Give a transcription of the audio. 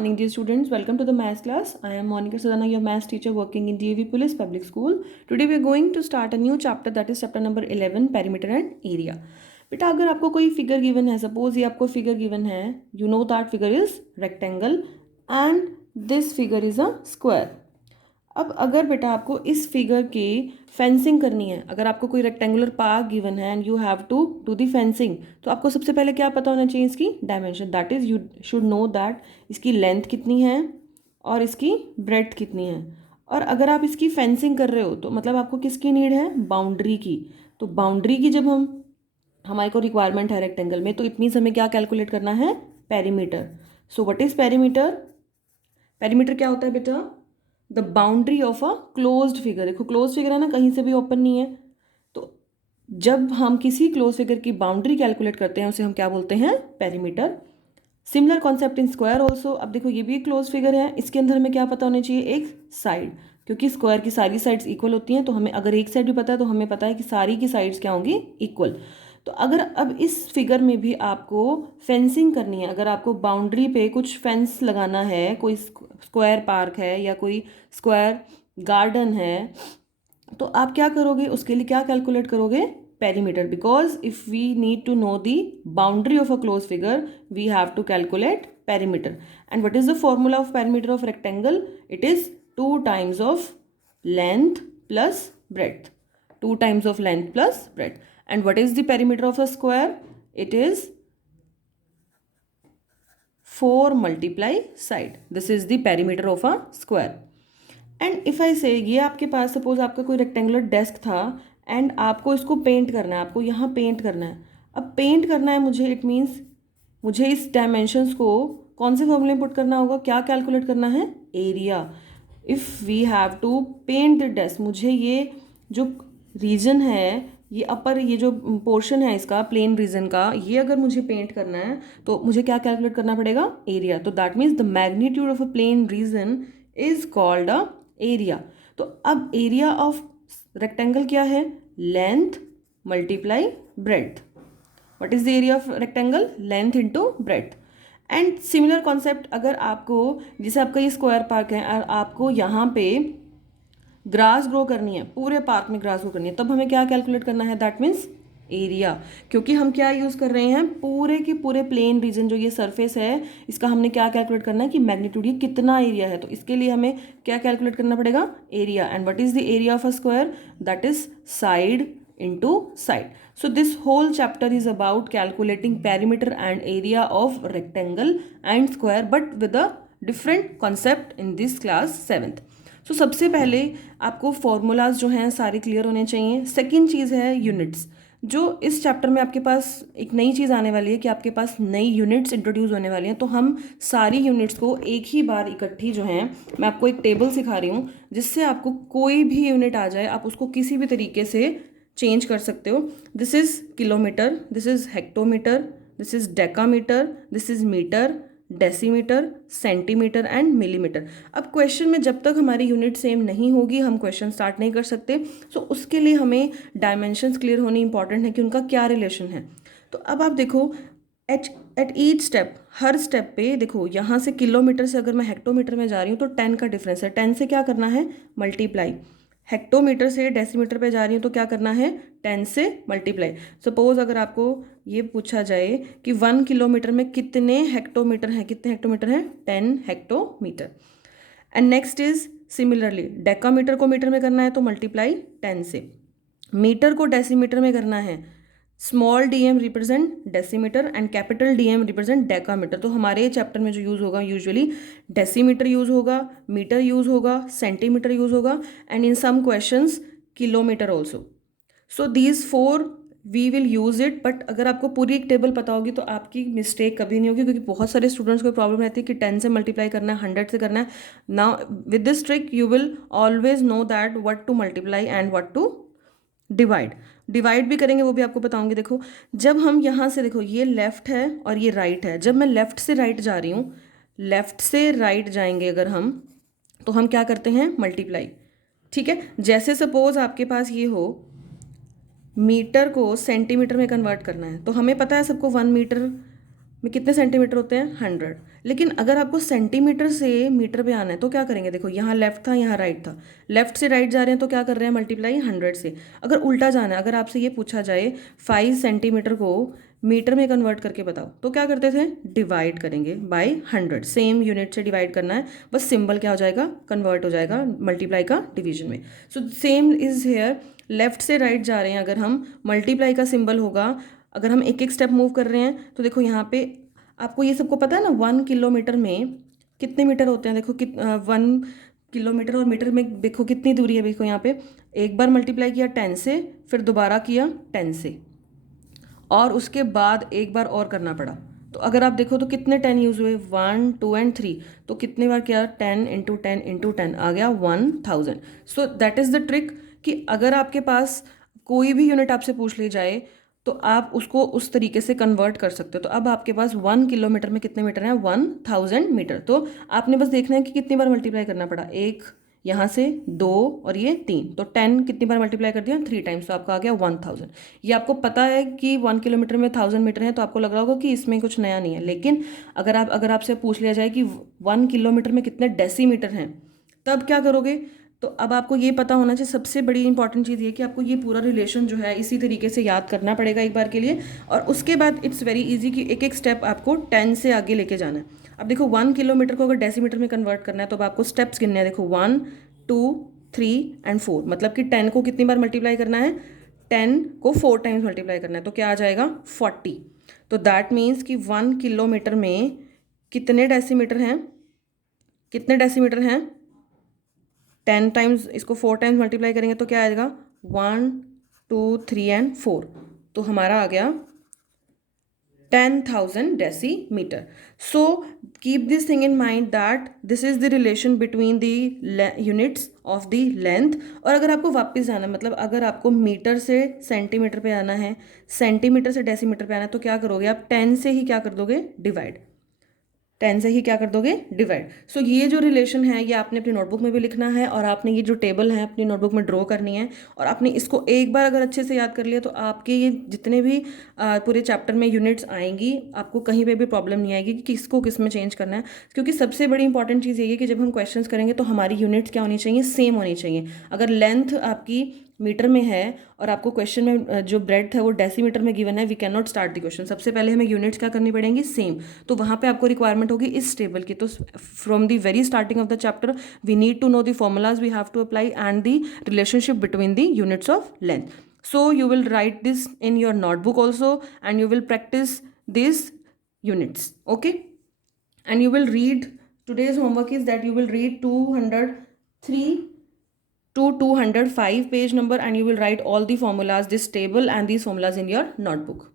morning, dear students. Welcome to the maths class. I am Monica Sadana, your maths teacher working in DAV Police Public School. Today we are going to start a new chapter, that is chapter number 11, perimeter and area. बेटा अगर आपको कोई figure given है, suppose ये आपको figure given है, you know that figure is rectangle and this figure is a square. अब अगर बेटा आपको इस फिगर की फेंसिंग करनी है, अगर आपको कोई रेक्टेंगुलर पार्क गिवन है and you have to do the fencing, तो आपको सबसे पहले क्या पता होना चाहिए, इसकी dimension. That is you should know that इसकी लेंथ कितनी है और इसकी ब्रेड्थ कितनी है. और अगर आप इसकी फेंसिंग कर रहे हो तो मतलब आपको किसकी नीड है, बाउंड्री की. तो बाउंड्री की जब हमारे को रिक्वायरमेंट है रेक्टेंगल में, तो इट मीन्स हमें क्या कैलकुलेट करना है, perimeter. So what is perimeter? Perimeter क्या होता है बेटा? The boundary of a closed figure. देखो क्लोज फिगर है ना, कहीं से भी ओपन नहीं है. तो जब हम किसी क्लोज फिगर की बाउंड्री कैलकुलेट करते हैं उसे हम क्या बोलते हैं, perimeter. Similar concept in square also. अब देखो ये भी एक क्लोज फिगर है, इसके अंदर हमें क्या पता होना चाहिए, एक साइड. क्योंकि स्क्वायर की सारी साइड्स इक्वल होती हैं, तो हमें अगर एक साइड भी पता है तो हमें पता है कि सारी की साइड्स क्या होंगी, इक्वल. तो अगर अब इस फिगर में भी आपको फेंसिंग करनी है, अगर आपको बाउंड्री पे कुछ फेंस लगाना है, कोई स्क्वायर पार्क है या कोई स्क्वायर गार्डन है, तो आप क्या करोगे, उसके लिए क्या कैलकुलेट करोगे, perimeter. Because if we need to know the boundary of a close figure we have to calculate perimeter. And what is the formula of perimeter of rectangle? It is 2 times of length plus breadth. 2 times of length plus breadth. And what is the perimeter of a square? It is 4 multiply side. This is the perimeter of a square. And if I say ये आपके पास suppose आपका कोई rectangular desk था and आपको इसको paint करना है, आपको यहाँ पेंट करना है. अब पेंट करना है मुझे, इट मीन्स मुझे इस डायमेंशंस को कौन से फॉर्मूले में पुट करना होगा, क्या कैलकुलेट करना है, area. If we have to paint the desk, मुझे ये जो रीजन है, ये अपर, ये जो पोर्शन है इसका प्लेन रीजन का, ये अगर मुझे पेंट करना है तो मुझे क्या कैलकुलेट करना पड़ेगा, एरिया. तो that means the magnitude of a plain region is called a area. तो अब एरिया ऑफ रेक्टेंगल क्या है, length multiply breadth. What is the area of rectangle, length into breadth. And similar concept, अगर आपको, जैसे आपका ये स्क्वायर पार्क है और आपको यहाँ पे ग्रास ग्रो करनी है, पूरे पार्क में ग्रास ग्रो करनी है, तब हमें क्या कैलकुलेट करना है, दैट मीन्स एरिया. क्योंकि हम क्या यूज़ कर रहे हैं, पूरे के पूरे प्लेन रीजन जो ये सरफेस है इसका हमने क्या कैलकुलेट करना है कि मैग्नीट्यूड, ये कितना एरिया है. तो इसके लिए हमें क्या कैलकुलेट करना पड़ेगा, area. And what is the area of a square, that is side into side. So this whole chapter is about calculating perimeter and area of rectangle and square, but with a different concept in this class 7th. So सबसे पहले आपको formulas जो हैं सारे clear होने चाहिए. Second चीज़ है units. जो इस चैप्टर में आपके पास एक नई चीज़ आने वाली है कि आपके पास नई यूनिट्स इंट्रोड्यूस होने वाली हैं. तो हम सारी यूनिट्स को एक ही बार इकट्ठी जो हैं, मैं आपको एक टेबल सिखा रही हूँ जिससे आपको कोई भी यूनिट आ जाए आप उसको किसी भी तरीके से चेंज कर सकते हो. This is kilometre, this is hectometre, this is decametre, this is metre, decimetre, centimetre and millimetre. अब क्वेश्चन में जब तक हमारी यूनिट सेम नहीं होगी हम क्वेश्चन स्टार्ट नहीं कर सकते. सो उसके लिए हमें डायमेंशंस क्लियर होनी इंपॉर्टेंट है कि उनका क्या रिलेशन है. तो अब आप देखो at each step, her step पे देखो, यहाँ से किलोमीटर से अगर मैं हेक्टोमीटर में जा रही हूँ तो 10 का डिफरेंस है. 10 से क्या करना है, मल्टीप्लाई. हेक्टोमीटर से डेसीमीटर पे जा रही हूँ तो क्या करना है, 10 से मल्टीप्लाई. सपोज अगर आपको ये पूछा जाए कि 1 किलोमीटर में कितने हेक्टोमीटर हैं, कितने हेक्टोमीटर हैं, 10 hectometre. And next is similarly decametre को मीटर में करना है तो मल्टीप्लाई 10 से. मीटर को डेसीमीटर में करना है, small dm represent decimetre and capital dm represent decametre. तो हमारे चैप्टर में जो यूज़ होगा यूजुअली डेसीमीटर यूज़ होगा, मीटर यूज़ होगा, सेंटीमीटर यूज़ होगा and in some questions kilometre also. So these 4 we will use it. But अगर आपको पूरी एक टेबल पता होगी तो आपकी मिस्टेक कभी नहीं होगी, क्योंकि बहुत सारे स्टूडेंट्स को प्रॉब्लम रहती है कि 10 से मल्टीप्लाई करना है, 100 से करना है. Now with this trick you will always know that what to multiply and what to divide भी करेंगे, वो भी आपको बताऊंगी. देखो जब हम यहाँ से, देखो ये लेफ्ट है और ये राइट है, जब मैं लेफ्ट से राइट जा रही हूँ, लेफ्ट से राइट जाएंगे अगर हम, तो हम क्या करते हैं, मल्टीप्लाई. ठीक है, जैसे सपोज आपके पास ये हो, मीटर को सेंटीमीटर में कन्वर्ट करना है, तो हमें पता है सबको 1 मीटर में कितने सेंटीमीटर होते हैं, 100. लेकिन अगर आपको सेंटीमीटर से मीटर पे आना है तो क्या करेंगे, देखो यहाँ लेफ्ट था यहाँ राइट था, लेफ्ट से राइट जा रहे हैं तो क्या कर रहे हैं, मल्टीप्लाई 100 से। अगर उल्टा जाना है, अगर आपसे ये पूछा जाए 5 सेंटीमीटर को मीटर में कन्वर्ट करके बताओ, तो क्या करते थे, डिवाइड करेंगे बाय 100, सेम यूनिट से डिवाइड करना है, बस सिंबल क्या हो जाएगा, कन्वर्ट हो जाएगा मल्टीप्लाई का डिवीजन में। So same is here, left से राइट जा रहे हैं अगर हम, मल्टीप्लाई का सिंबल होगा। अगर हम एक एक स्टेप मूव कर रहे हैं तो देखो यहाँ पे आपको ये सबको पता है ना, 1 किलोमीटर में कितने मीटर होते हैं, देखो 1 किलोमीटर और मीटर में देखो कितनी दूरी है, देखो यहाँ पे एक बार मल्टीप्लाई किया 10 से, फिर दोबारा किया 10 से, और उसके बाद एक बार और करना पड़ा। तो अगर आप देखो तो कितने 10 यूज़ हुए, 1 2 एंड 3, तो कितने बार किया, 10 इंटू 10 इंटू 10 आ गया 1000। So that is the trick कि अगर आपके पास कोई भी यूनिट आपसे पूछ ली जाए तो आप उसको उस तरीके से कन्वर्ट कर सकते हो। तो अब आपके पास 1 किलोमीटर में कितने मीटर हैं, 1000 मीटर। तो आपने बस देखना है कि कितनी बार मल्टीप्लाई करना पड़ा, एक यहाँ से 2 और ये 3, तो 10 कितनी बार मल्टीप्लाई कर दिया, 3 टाइम्स, तो आपका आ गया 1000। ये आपको पता है कि 1 किलोमीटर में 1000 मीटर है, तो आपको लग रहा होगा कि इसमें कुछ नया नहीं है। लेकिन अगर आपसे पूछ लिया जाए कि 1 किलोमीटर में कितने डेसीमीटर हैं, तब क्या करोगे। तो अब आपको ये पता होना चाहिए, सबसे बड़ी इंपॉर्टेंट चीज़ ये कि आपको ये पूरा रिलेशन जो है इसी तरीके से याद करना पड़ेगा एक बार के लिए। और उसके बाद इट्स वेरी इजी कि एक एक स्टेप आपको 10 से आगे लेके जाना है। अब देखो 1 किलोमीटर को अगर डेसीमीटर में कन्वर्ट करना है तो अब आपको स्टेप्स गिनने हैं, देखो 1 2 3 एंड 4, मतलब कि 10 को कितनी बार मल्टीप्लाई करना है, 10 को 4 टाइम्स मल्टीप्लाई करना है, तो क्या आ जाएगा 40। तो दैट मीन्स कि 1 किलोमीटर में कितने डेसीमीटर हैं, कितने डेसीमीटर हैं, 10 टाइम्स, इसको 4 टाइम्स मल्टीप्लाई करेंगे तो क्या आएगा, 1 2 3 एंड 4, तो हमारा आ गया 10,000 decimetre. So keep this thing in mind that this is the relation between the units of the length। और अगर आपको वापस जाना, मतलब अगर आपको मीटर से सेंटीमीटर पे आना है, सेंटीमीटर से डेसीमीटर पे आना है, तो क्या करोगे आप, 10 से ही क्या कर दोगे, डिवाइड, 10 से ही क्या कर दोगे, डिवाइड। सो ये जो रिलेशन है ये आपने अपनी नोटबुक में भी लिखना है, और आपने ये जो टेबल है अपनी नोटबुक में ड्रॉ करनी है। और आपने इसको एक बार अगर अच्छे से याद कर लिया तो आपके ये जितने भी पूरे चैप्टर में यूनिट्स आएंगी, आपको कहीं पे भी प्रॉब्लम नहीं आएगी कि किसको किस में चेंज करना है। क्योंकि सबसे बड़ी इंपॉर्टेंट चीज़ ये है कि जब हम क्वेश्चंस करेंगे तो हमारी यूनिट्स क्या होनी चाहिए, सेम होनी चाहिए। अगर लेंथ आपकी मीटर में है और आपको क्वेश्चन में जो ब्रेड्थ है वो डेसीमीटर में गिवन है, we can not start the question. सबसे पहले हमें यूनिट्स क्या करनी पड़ेंगी, सेम। तो वहाँ पे आपको रिक्वायरमेंट होगी इस टेबल की। तो from the very starting of the chapter we need to know the formulas we have to apply and the relationship between the units of length. So you will write this in your notebook also, and you will practice these units, okay? And you will read, today's homework is that you will read 203 to 205 page number, and you will write all the formulas, this table and these formulas in your notebook.